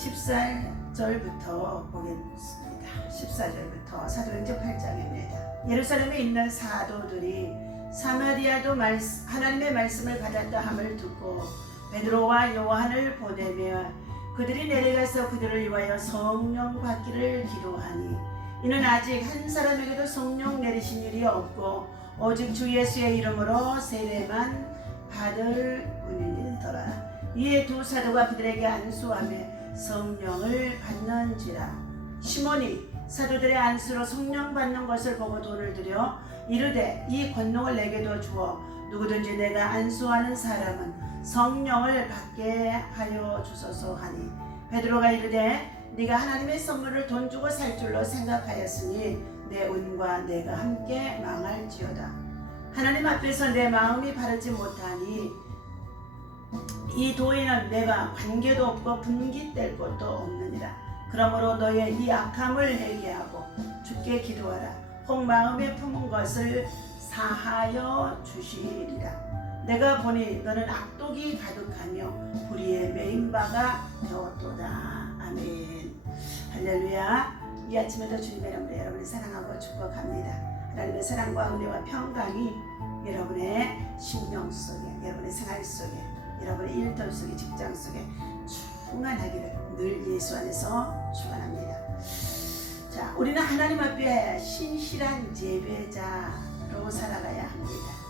14절부터 보겠습니다. 14절부터 사도행전 8장입니다. 예루살렘에 있는 사도들이 사마리아도 하나님의 말씀을 받았다 함을 듣고 베드로와 요한을 보내며 그들이 내려가서 그들을 위하여 성령 받기를 기도하니 이는 아직 한 사람에게도 성령 내리신 일이 없고 오직 주 예수의 이름으로 세례만 받을 뿐이니더라. 이에 두 사도가 그들에게 안수하며 성령을 받는지라. 시몬이 사도들의 안수로 성령 받는 것을 보고 돈을 들여 이르되 이 권능을 내게도 주어 누구든지 내가 안수하는 사람은 성령을 받게 하여 주소서 하니 베드로가 이르되 네가 하나님의 선물을 돈 주고 살 줄로 생각하였으니 내 운과 내가 함께 망할지어다. 하나님 앞에서 내 마음이 바르지 못하니 이 도에는 내가 관계도 없고 분깃될 것도 없느니라. 그러므로 너의 이 악함을 회개하고 주께 기도하라. 혹 마음에 품은 것을 사하여 주시리라. 내가 보니 너는 악독이 가득하며 불의에 매인 바가 되었도다. 아멘. 할렐루야. 이 아침에도 주님의 이름으로 여러분을 사랑하고 축복합니다. 하나님의 사랑과 은혜와 평강이 여러분의 심령 속에, 여러분의 생활 속에, 여러분의 일터 속에, 직장 속에 충만하기를 늘 예수 안에서 축원합니다. 자, 우리는 하나님 앞에 신실한 예배자로 살아가야 합니다.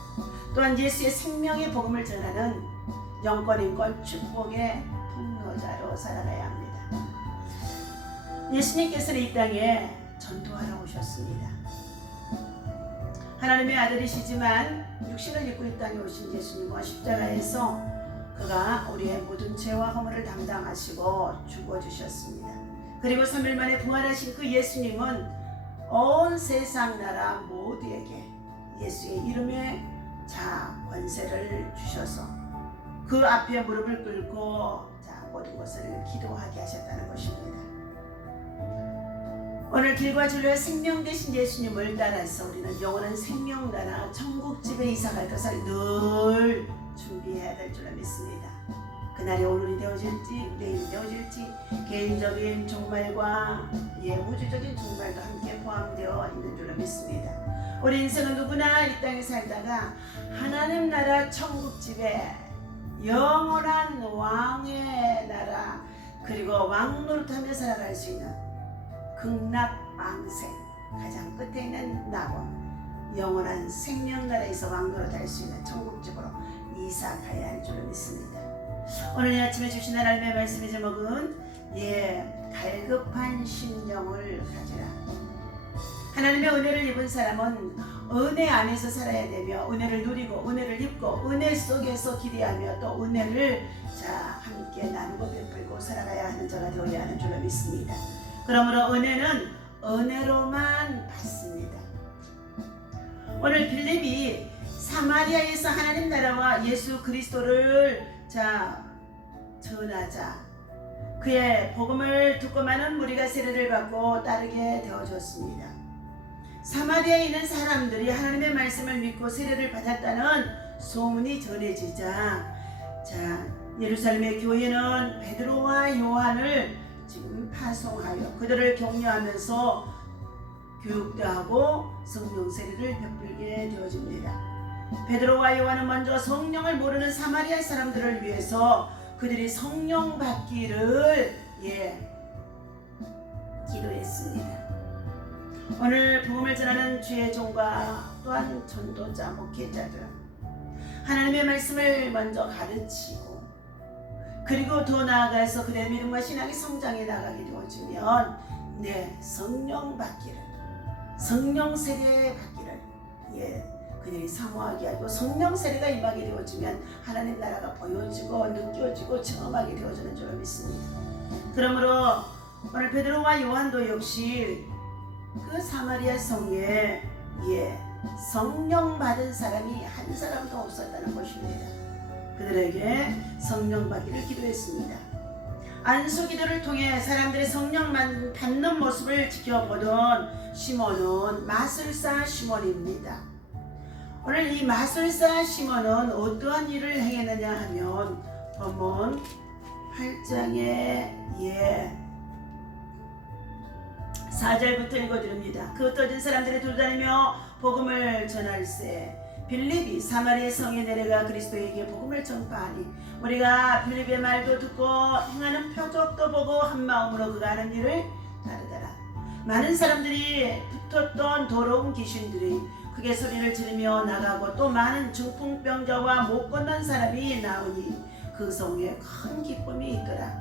또한 예수의 생명의 복음을 전하는 영권인권 축복의 통로자로 살아가야 합니다. 예수님께서는 이 땅에 전도하러 오셨습니다. 하나님의 아들이시지만 육신을 입고 이 땅에 오신 예수님과 십자가에서 그가 우리의 모든 죄와 허물을 담당하시고 죽어주셨습니다. 그리고 3일 만에 부활하신 그 예수님은 온 세상 나라 모두에게 예수의 이름에 권세를 주셔서 그 앞에 무릎을 꿇고 모든 것을 기도하게 하셨다는 것입니다. 오늘 길과 진로의 생명 되신 예수님을 따라서 우리는 영원한 생명 나라 천국집에 이사갈 것을 늘 준비해야 될 줄로 믿습니다. 그날이 오늘이 되어질지 내일이 되어질지 개인적인 종말과 우주적인 종말도 함께 포함되어 있는 줄로 믿습니다. 우리 인생은 누구나 이 땅에 살다가 하나님 나라 천국집에 영원한 왕의 나라 그리고 왕 노릇하며 살아갈 수 있는 극락왕생 가장 끝에 있는 낙원 영원한 생명나라에서 왕 노릇할 수 있는 천국집으로 이사 가야 할 줄로 믿습니다. 오늘 이 아침에 주신 하나님의 말씀의 제목은 갈급한 심령을 가지라. 하나님의 은혜를 입은 사람은 은혜 안에서 살아야 되며 은혜를 누리고 은혜를 입고 은혜 속에서 기대하며 또 은혜를 함께 나누고 베풀고 살아가야 하는 자가 되어야 하는 줄로 믿습니다. 그러므로 은혜는 은혜로만 받습니다. 오늘 빌립이 사마리아에서 하나님 나라와 예수 그리스도를 전하자 그의 복음을 듣고 많은 무리가 세례를 받고 따르게 되어졌습니다. 사마리아에 있는 사람들이 하나님의 말씀을 믿고 세례를 받았다는 소문이 전해지자 예루살렘의 교회는 베드로와 요한을 지금 파송하여 그들을 격려하면서 교육도 하고 성령 세례를 베풀게 되어집니다. 베드로와 요한은 먼저 성령을 모르는 사마리아 사람들을 위해서 그들이 성령 받기를 기도했습니다. 오늘 복음을 전하는 주의 종과 또한 전도자, 목회자들 하나님의 말씀을 먼저 가르치고 그리고 더 나아가서 그들의 믿음과 신앙이 성장해 나가게 되어지면 성령 받기를 성령 세례 받기를 그들이 사모하게 하고 성령 세례가 임하게 되어지면 하나님 나라가 보여지고 느껴지고 체험하게 되어지는 줄로 믿습니다. 그러므로 오늘 베드로와 요한도 역시 그 사마리아 성에 성령 받은 사람이 한 사람도 없었다는 것입니다. 그들에게 성령 받기를 기도했습니다. 안수 기도를 통해 사람들의 성령 받는 모습을 지켜보던 시몬은 마술사 시몬입니다. 오늘 이 마술사 시몬은 어떠한 일을 행했느냐 하면 본문 8장에 4절부터 읽어드립니다. 그 흩어진 사람들이 돌아다니며 복음을 전할세 빌립이 사마리아 성에 내려가 그리스도에게 복음을 전파하니 우리가 빌립의 말도 듣고 행하는 표적도 보고 한 마음으로 그가 하는 일을 따르더라. 많은 사람들이 붙었던 더러운 귀신들이 크게 소리를 지르며 나가고 또 많은 중풍병자와 못 걷는 사람이 나오니 그 성에 큰 기쁨이 있더라.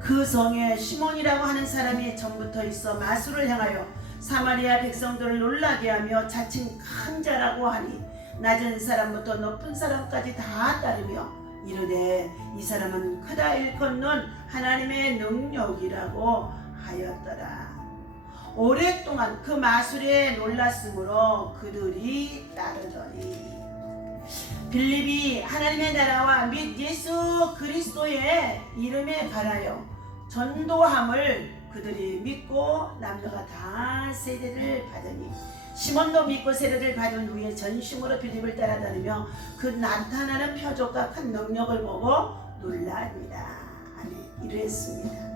그 성에 시몬이라고 하는 사람이 전부터 있어 마술을 행하여 사마리아 백성들을 놀라게 하며 자칭 큰 자라고 하니 낮은 사람부터 높은 사람까지 다 따르며 이르되 이 사람은 크다 일컫는 하나님의 능력이라고 하였더라. 오랫동안 그 마술에 놀랐으므로 그들이 따르더니 빌립이 하나님의 나라와 및 예수 그리스도의 이름에 관하여 전도함을 그들이 믿고 남녀가 다 세례를 받으니 시몬도 믿고 세례를 받은 후에 전심으로 빌립을 따라다니며 그 나타나는 표적과 큰 능력을 보고 놀랍니다. 아멘. 이랬습니다.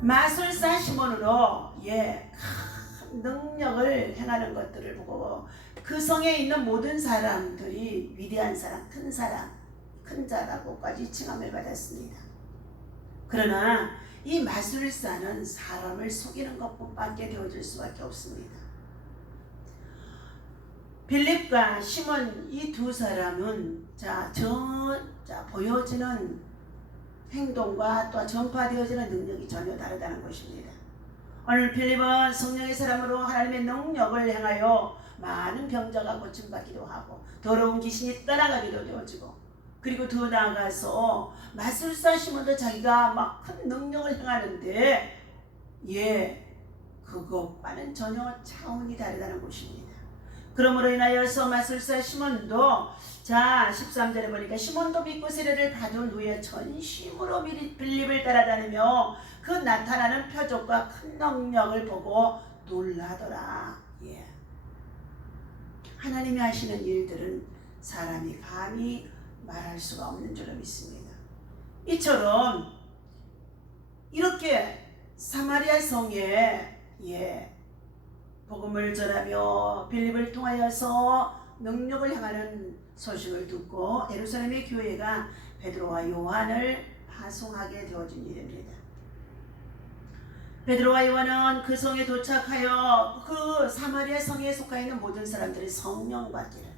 마술사 시몬으로 큰 능력을 행하는 것들을 보고 그 성에 있는 모든 사람들이 위대한 사람, 큰 자라고까지 칭함을 받았습니다. 그러나 이 마술사는 사람을 속이는 것뿐밖에 되어줄 수밖에 없습니다. 빌립과 시몬 이 두 사람은 보여지는 행동과 또 전파되어지는 능력이 전혀 다르다는 것입니다. 오늘 빌립은 성령의 사람으로 하나님의 능력을 행하여 많은 병자가 고침받기도 하고 더러운 귀신이 떠나가기도 되어지고 그리고 더 나아가서 마술사 시몬도 자기가 막 큰 능력을 행하는데 그것과는 전혀 차원이 다르다는 것입니다. 그러므로 인하여서 마술사 시몬도 13절에 보니까 시몬도 믿고 세례를 받은 후에 전심으로 빌립을 따라다니며 그 나타나는 표적과 큰 능력을 보고 놀라더라. 하나님이 하시는 일들은 사람이 감히 말할 수가 없는 줄로 믿습니다. 이처럼 이렇게 사마리아 성에 복음을 전하며 빌립을 통하여서 능력을 행하는 소식을 듣고 예루살렘의 교회가 베드로와 요한을 파송하게 되어진 일입니다. 베드로와 요한은 그 성에 도착하여 그 사마리아 성에 속해 있는 모든 사람들이 성령 받기를,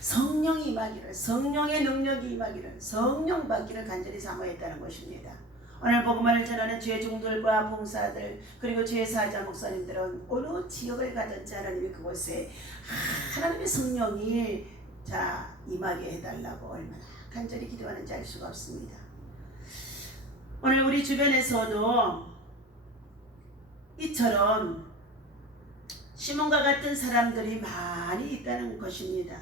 성령이 임하기를, 성령의 능력이 임하기를, 성령 받기를 간절히 사모했다는 것입니다. 오늘 복음을 전하는 주의 종들과 봉사들 그리고 주의 사자 목사님들은 어느 지역을 가든지 하나님이 그곳에 하나님의 성령이 임하게 해달라고 얼마나 간절히 기도하는지 알 수가 없습니다. 오늘 우리 주변에서도 이처럼 시몬과 같은 사람들이 많이 있다는 것입니다.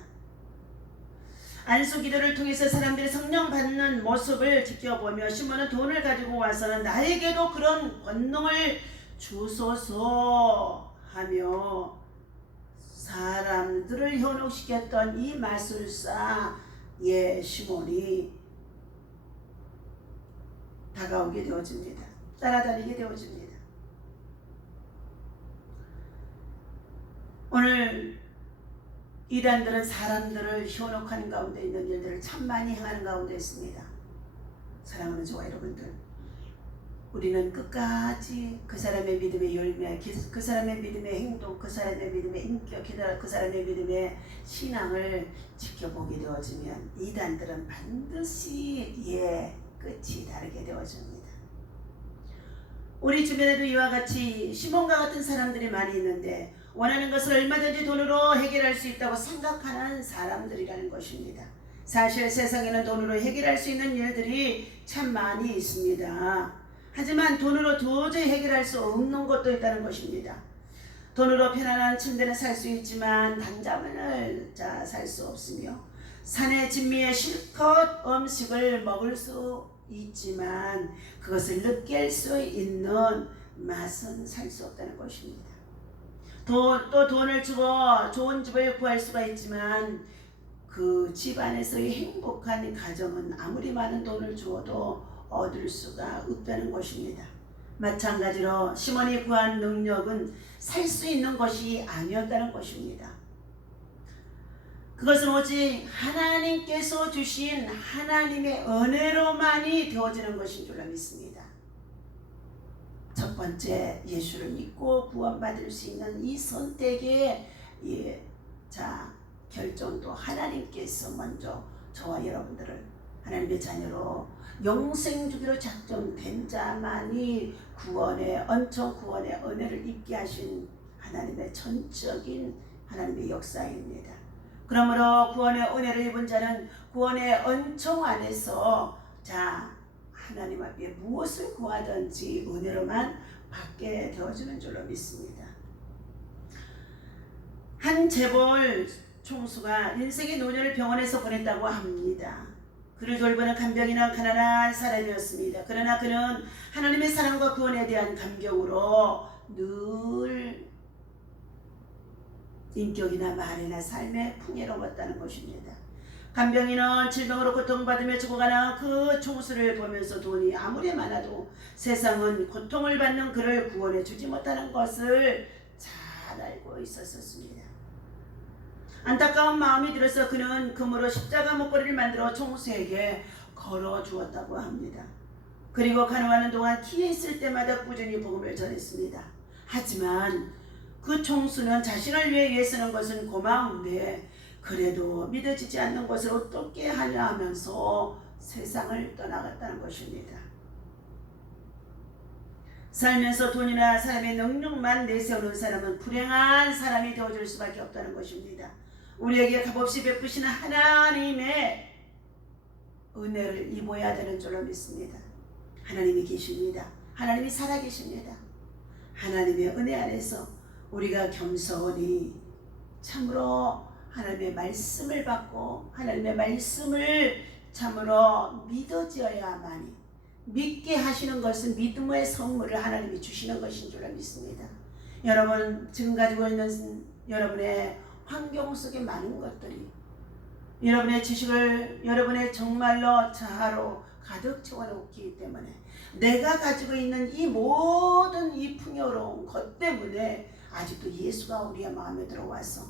안수기도를 통해서 사람들이 성령 받는 모습을 지켜보며 시몬은 돈을 가지고 와서는 나에게도 그런 권능을 주소서 하며 사람들을 현혹시켰던 이 마술사 시몬이 다가오게 되어집니다. 따라다니게 되어집니다. 오늘 이단들은 사람들을 현혹하는 가운데 있는 일들을 참 많이 행하는 가운데 있습니다. 사랑하는 저와 여러분들, 우리는 끝까지 그 사람의 믿음의 열매, 그 사람의 믿음의 행동, 그 사람의 믿음의 인격, 그 사람의 믿음의 신앙을 지켜보게 되어지면 이단들은 반드시 끝이 다르게 되어집니다. 우리 주변에도 이와 같이 시몬과 같은 사람들이 많이 있는데 원하는 것을 얼마든지 돈으로 해결할 수 있다고 생각하는 사람들이라는 것입니다. 사실 세상에는 돈으로 해결할 수 있는 일들이 참 많이 있습니다. 하지만 돈으로 도저히 해결할 수 없는 것도 있다는 것입니다. 돈으로 편안한 침대는 살 수 있지만 단잠을 살 수 없으며 산의 진미에 실컷 음식을 먹을 수 있지만 그것을 느낄 수 있는 맛은 살 수 없다는 것입니다. 또 돈을 주고 좋은 집을 구할 수가 있지만 그 집안에서의 행복한 가정은 아무리 많은 돈을 주어도 얻을 수가 없다는 것입니다. 마찬가지로 시몬이 구한 능력은 살 수 있는 것이 아니었다는 것입니다. 그것은 오직 하나님께서 주신 하나님의 은혜로만이 되어지는 것인 줄 믿습니다. 첫 번째, 예수를 믿고 구원받을 수 있는 이 선택의 결정도 하나님께서 먼저 저와 여러분들을 하나님의 자녀로 영생 주기로 작정된 자만이 구원의 은총, 구원의 은혜를 입게 하신 하나님의 전적인 하나님의 역사입니다. 그러므로 구원의 은혜를 입은 자는 구원의 은총 안에서 하나님 앞에 무엇을 구하든지 은혜로만 받게 되어지는 줄로 믿습니다. 한 재벌 총수가 인생의 노년을 병원에서 보냈다고 합니다. 그를 돌보는 간병이나 가난한 사람이었습니다. 그러나 그는 하나님의 사랑과 구원에 대한 감격으로 늘 인격이나 말이나 삶에 풍요로웠다는 것입니다. 간병인은 질병으로 고통받으며 죽어가는 그 총수를 보면서 돈이 아무리 많아도 세상은 고통을 받는 그를 구원해 주지 못하는 것을 잘 알고 있었습니다. 안타까운 마음이 들어서 그는 금으로 십자가 목걸이를 만들어 총수에게 걸어 주었다고 합니다. 그리고 간호하는 동안 기회 있을 때마다 꾸준히 복음을 전했습니다. 하지만 그 총수는 자신을 위해 애쓰는 것은 고마운데 그래도 믿어지지 않는 것을 어떻게 하냐 하면서 세상을 떠나갔다는 것입니다. 살면서 돈이나 사람의 능력만 내세우는 사람은 불행한 사람이 되어줄 수밖에 없다는 것입니다. 우리에게 값없이 베푸시는 하나님의 은혜를 입어야 되는 줄로 믿습니다. 하나님이 계십니다. 하나님이 살아계십니다. 하나님의 은혜 안에서 우리가 겸손히 참으로 하나님의 말씀을 받고 하나님의 말씀을 참으로 믿어져야만이, 믿게 하시는 것은 믿음의 선물을 하나님이 주시는 것인 줄 믿습니다. 여러분 지금 가지고 있는 여러분의 환경 속에 많은 것들이 여러분의 지식을 여러분의 정말로 자아로 가득 채워놓기 때문에 내가 가지고 있는 이 모든 이 풍요로운 것 때문에 아직도 예수가 우리의 마음에 들어와서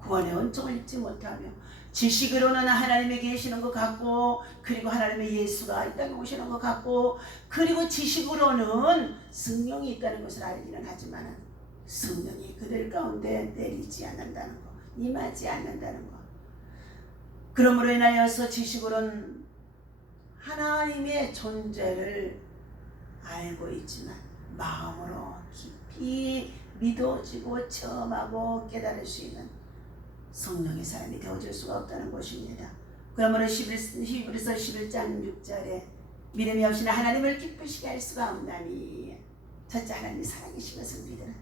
구원의 은총을 잊지 못하며 지식으로는 하나님이 계시는 것 같고 그리고 하나님의 예수가 이 땅에 오시는 것 같고 그리고 지식으로는 성령이 있다는 것을 알기는 하지만 성령이 그들 가운데 내리지 않는다는 것, 임하지 않는다는 것. 그러므로 인하여서 지식으로는 하나님의 존재를 알고 있지만 마음으로 깊이 믿어지고 체험하고 깨달을 수 있는 성령의 사람이 되어줄 수가 없다는 것입니다. 그러므로 히브리서 11장 6절에 믿음이 없이는 하나님을 기쁘시게 할 수가 없나니 첫째 하나님이 살아계신 것을 믿으라.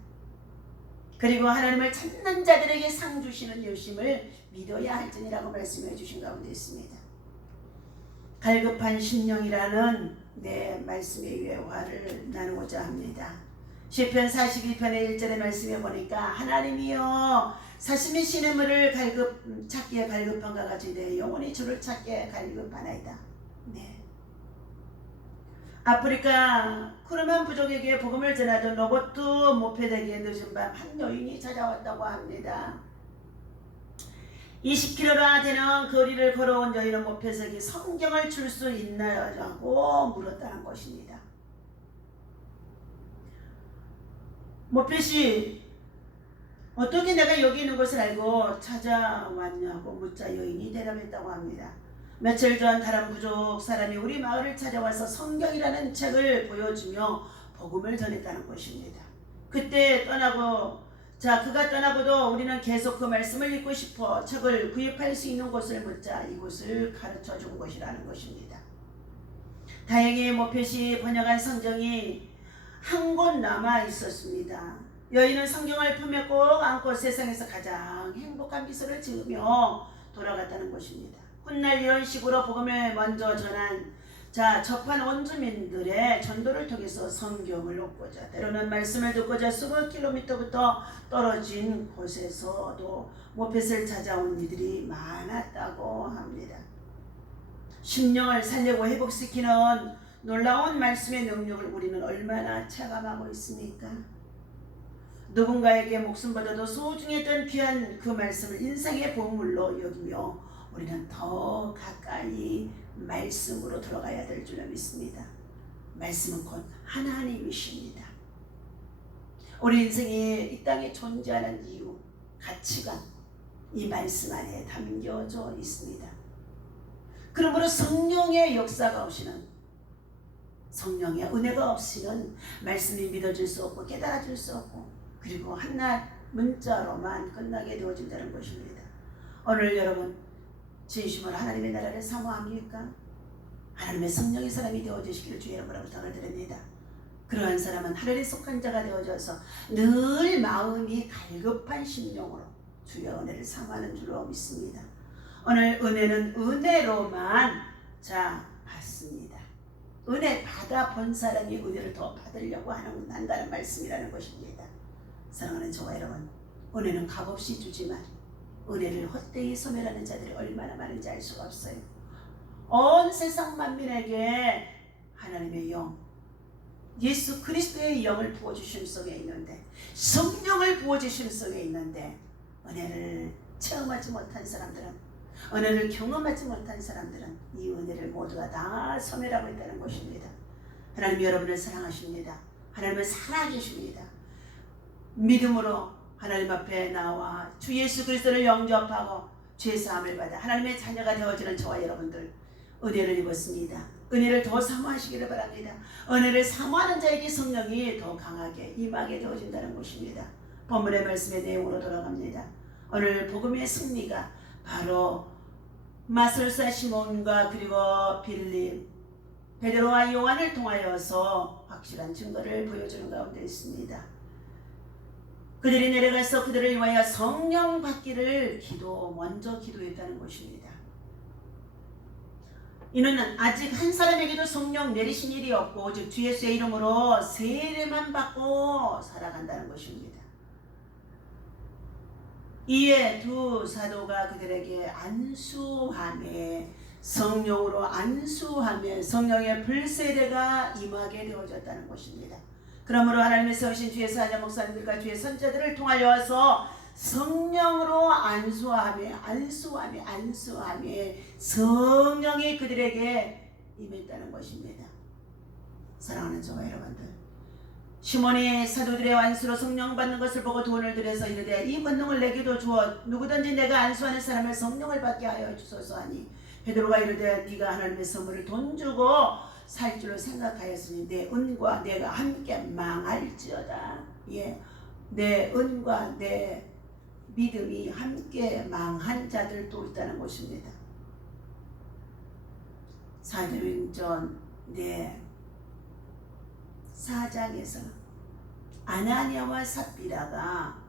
그리고 하나님을 찾는 자들에게 상 주시는 열심을 믿어야 할지니라고 말씀해 주신 가운데 있습니다. 갈급한 심령이라는 내 말씀의 외화를 나누고자 합니다. 시편 42편의 1절의 말씀에 보니까 하나님이여 사심의 시냇물을 찾기에 갈급한가 같이 내 영혼이 주를 찾기에 갈급하나이다. 네. 아프리카 쿠르만 부족에게 복음을 전하던 로버트 모페드에게 늦은 밤 한 여인이 찾아왔다고 합니다. 20km나 되는 거리를 걸어온 여인은 모페드에게 성경을 줄 수 있나요?라고 물었다는 것입니다. 모페시 어떻게 내가 여기 있는 것을 알고 찾아왔냐고 묻자 여인이 대답했다고 합니다. 며칠 전 다른 부족 사람이 우리 마을을 찾아와서 성경이라는 책을 보여주며 복음을 전했다는 것입니다. 그때 그가 떠나고도 우리는 계속 그 말씀을 읽고 싶어 책을 구입할 수 있는 곳을 묻자 이곳을 가르쳐 준 것이라는 것입니다. 다행히 모펫이 번역한 성경이 한 권 남아 있었습니다. 여인은 성경을 품에 꼭 안고 세상에서 가장 행복한 미소를 지으며 돌아갔다는 것입니다. 훗날 이런 식으로 복음을 먼저 전한 자, 접한 원주민들의 전도를 통해서 성경을 얻고자, 때로는 말씀을 듣고자 수백 킬로미터부터 떨어진 곳에서도 모펫을 찾아온 이들이 많았다고 합니다. 심령을 살리고 회복시키는 놀라운 말씀의 능력을 우리는 얼마나 체감하고 있습니까? 누군가에게 목숨보다도 소중했던 귀한 그 말씀을 인생의 보물로 여기며 우리는 더 가까이 말씀으로 들어가야 될 줄로 믿습니다. 말씀은 곧 하나님이십니다. 우리 인생이 이 땅에 존재하는 이유, 가치관, 이 말씀 안에 담겨져 있습니다. 그러므로 성령의 역사가 없이는, 성령의 은혜가 없이는 말씀이 믿어질 수 없고 깨달아질 수 없고, 그리고 한낱 문자로만 끝나게 되어진다는 것입니다. 오늘 여러분 진심으로 하나님의 나라를 사모합니까? 하나님의 성령의 사람이 되어주시기를 주의 이름으로 부탁을 드립니다. 그러한 사람은 하늘에 속한 자가 되어져서 늘 마음이 갈급한 심령으로 주의 은혜를 사모하는 줄로 믿습니다. 오늘 은혜는 은혜로만 받습니다. 은혜 받아 본 사람이 은혜를 더 받으려고 한다는 말씀이라는 것입니다. 사랑하는 저와 여러분, 은혜는 값없이 주지만 은혜를 헛되이 소멸하는 자들이 얼마나 많은지 알 수가 없어요. 온 세상 만민에게 하나님의 영, 예수 그리스도의 영을 부어주심 속에 있는데, 성령을 부어주심 속에 있는데, 은혜를 체험하지 못한 사람들은, 은혜를 경험하지 못한 사람들은 이 은혜를 모두가 다 소멸하고 있다는 것입니다. 하나님 여러분을 사랑하십니다. 하나님을 살아계십니다. 믿음으로 하나님 앞에 나와 주 예수 그리스도를 영접하고 죄 사함을 받아 하나님의 자녀가 되어지는 저와 여러분들, 은혜를 입었습니다. 은혜를 더 사모하시기를 바랍니다. 은혜를 사모하는 자에게 성령이 더 강하게 임하게 되어진다는 것입니다. 본문의 말씀의 내용으로 돌아갑니다. 오늘 복음의 승리가 바로 마술사 시몬과 그리고 빌립, 베드로와 요한을 통하여서 확실한 증거를 보여주는 가운데 있습니다. 그들이 내려가서 그들을 위하여 성령 받기를 먼저 기도했다는 것입니다. 이는 아직 한 사람에게도 성령 내리신 일이 없고 오직 주 예수의 이름으로 세례만 받고 살아간다는 것입니다. 이에 두 사도가 그들에게 안수하며, 성령으로 안수하며 성령의 불세례가 임하게 되어졌다는 것입니다. 그러므로 하나님의 세우신 주의 사자 목사님들과 주의 선자들을 통하여서 성령으로 안수하며 성령이 그들에게 임했다는 것입니다. 사랑하는 저와 여러분들, 시몬이 사도들의 안수로 성령 받는 것을 보고 돈을 들여서 이르되 이 권능을 내게도 주어 누구든지 내가 안수하는 사람을 성령을 받게 하여 주소서 하니, 베드로가 이르되 네가 하나님의 선물을 돈 주고 살 줄로 생각하였으니 내 은과 내가 함께 망할지어다. 내 은과 내 믿음이 함께 망한 자들도 있다는 것입니다. 사도행전 4장에서 아나니아와 삽비라가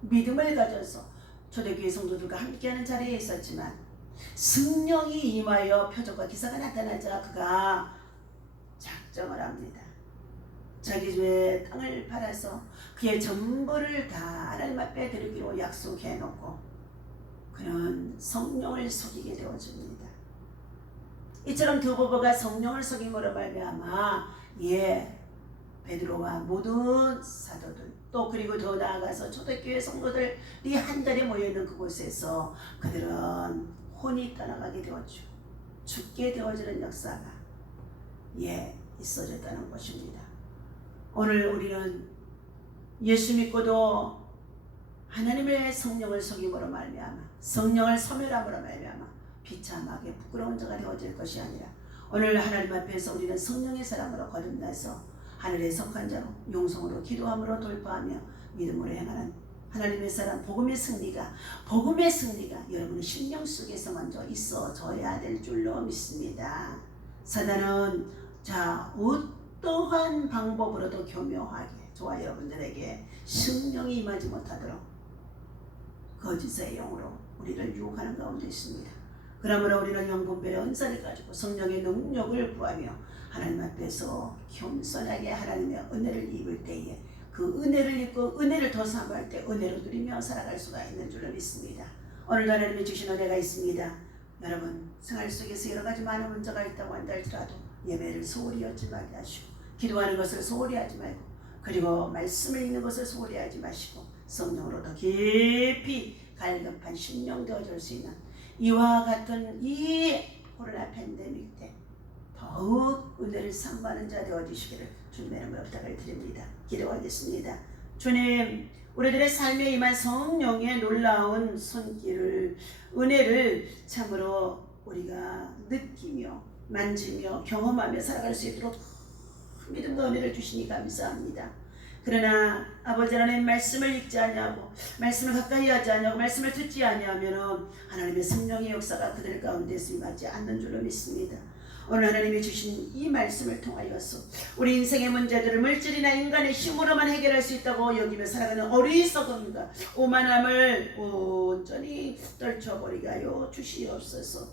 믿음을 가져서 초대교회 성도들과 함께하는 자리에 있었지만, 성령이 임하여 표적과 기사가 나타나자 그가 작정을 합니다. 자기 집에 땅을 팔아서 그의 전부를 다 하나님 앞에 드리기로 약속해 놓고 그는 성령을 속이게 되어집니다. 이처럼 두 부부가 성령을 속임으로 말미암아 베드로와 모든 사도들, 또 그리고 더 나아가서 초대교회 성도들이 한자리에 모여있는 그곳에서 그들은 혼이 떠나가게 되었죠. 죽게 되어지는 역사가 있어졌다는 것입니다. 오늘 우리는 예수 믿고도 하나님의 성령을 속임으로 말미암아, 성령을 소멸함으로 말미암아 비참하게 부끄러운 자가 되어질 것이 아니라, 오늘 하나님 앞에서 우리는 성령의 사람으로 거듭나서 하늘에 속한 자로 용성으로 기도함으로 돌파하며 믿음으로 행하는 하나님의 사람, 복음의 승리가 여러분의 심령 속에서 먼저 있어져야 될 줄로 믿습니다. 사단은 어떠한 방법으로도 교묘하게 저와 여러분들에게 성령이 임하지 못하도록 거짓의 영으로 우리를 유혹하는 가운데 있습니다. 그러므로 우리는 영분별의 은사를 가지고 성령의 능력을 구하며 하나님 앞에서 겸손하게 하나님의 은혜를 입을 때에 그 은혜를 입고 은혜를 더 사모할 때 은혜로 누리며 살아갈 수가 있는 줄로 믿습니다. 오늘도 하나님이 주신 은혜가 있습니다. 여러분 생활 속에서 여러 가지 많은 문제가 있다고 한다 할지라도 예배를 소홀히 하지 말게 하시고 기도하는 것을 소홀히 하지 말고 그리고 말씀을 읽는 것을 소홀히 하지 마시고 성령으로 더 깊이 갈급한 심령 되어줄 수 있는 이와 같은 이 코로나 팬데믹 때 더욱 은혜를 사모하는 자 되어주시기를 주님의 이름으로 부탁을 드립니다. 기도하겠습니다. 주님, 우리들의 삶에 임한 성령의 놀라운 손길을 은혜를 참으로 우리가 느끼며 만지며 경험하며 살아갈 수 있도록 믿음과 은혜를 주시니 감사합니다. 그러나 아버지 하나님 말씀을 읽지 아니하고 말씀을 가까이 하지 아니하고 말씀을 듣지 아니하면 하나님의 성령의 역사가 그들 가운데서 임하지 않는 줄로 믿습니다. 오늘 하나님이 주신 이 말씀을 통하여서 우리 인생의 문제들을 물질이나 인간의 힘으로만 해결할 수 있다고 여기며 살아가는 어리석음과 오만함을 온전히 떨쳐버리게 하여 주시옵소서.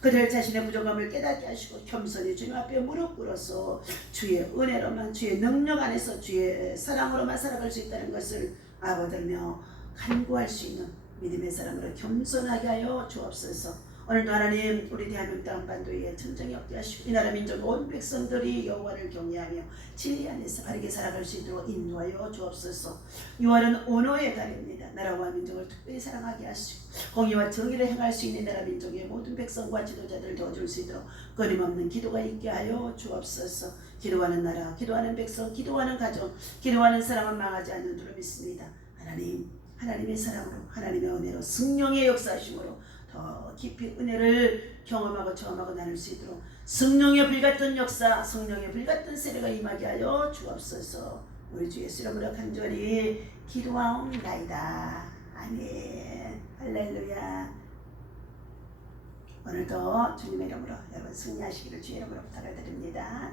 그들 자신의 부족함을 깨닫게 하시고 겸손히 주님 앞에 무릎 꿇어서 주의 은혜로만 주의 능력 안에서 주의 사랑으로만 살아갈 수 있다는 것을 아버지며 간구할 수 있는 믿음의 사람으로 겸손하게 하여 주옵소서. 오늘도 하나님 우리 대한민국 한반도에 천정이 없게 하시고 이 나라 민족 온 백성들이 여호와를 경외하며 진리 안에서 바르게 살아갈 수 있도록 인도하여 주옵소서. 6월은 언어의 달입니다. 나라와 민족을 특별히 사랑하게 하시고 공의와 정의를 행할 수 있는 나라 민족의 모든 백성과 지도자들 도와줄 수 있도록 끊임없는 기도가 있게 하여 주옵소서. 기도하는 나라, 기도하는 백성, 기도하는 가정, 기도하는 사람은 망하지 않는 줄로 믿습니다. 하나님, 하나님의 사랑으로 하나님의 은혜로 성령의 역사하심으로 더 깊이 은혜를 경험하고 체험하고 나눌 수 있도록 성령의 불같은 역사, 성령의 불같은 세례가 임하게 하여 주옵소서. 우리 주 예수 이름으로 간절히 기도하옵나이다. 아멘. 할렐루야. 오늘도 주님의 이름으로 여러분 승리하시기를 주의 이름으로 부탁을 드립니다.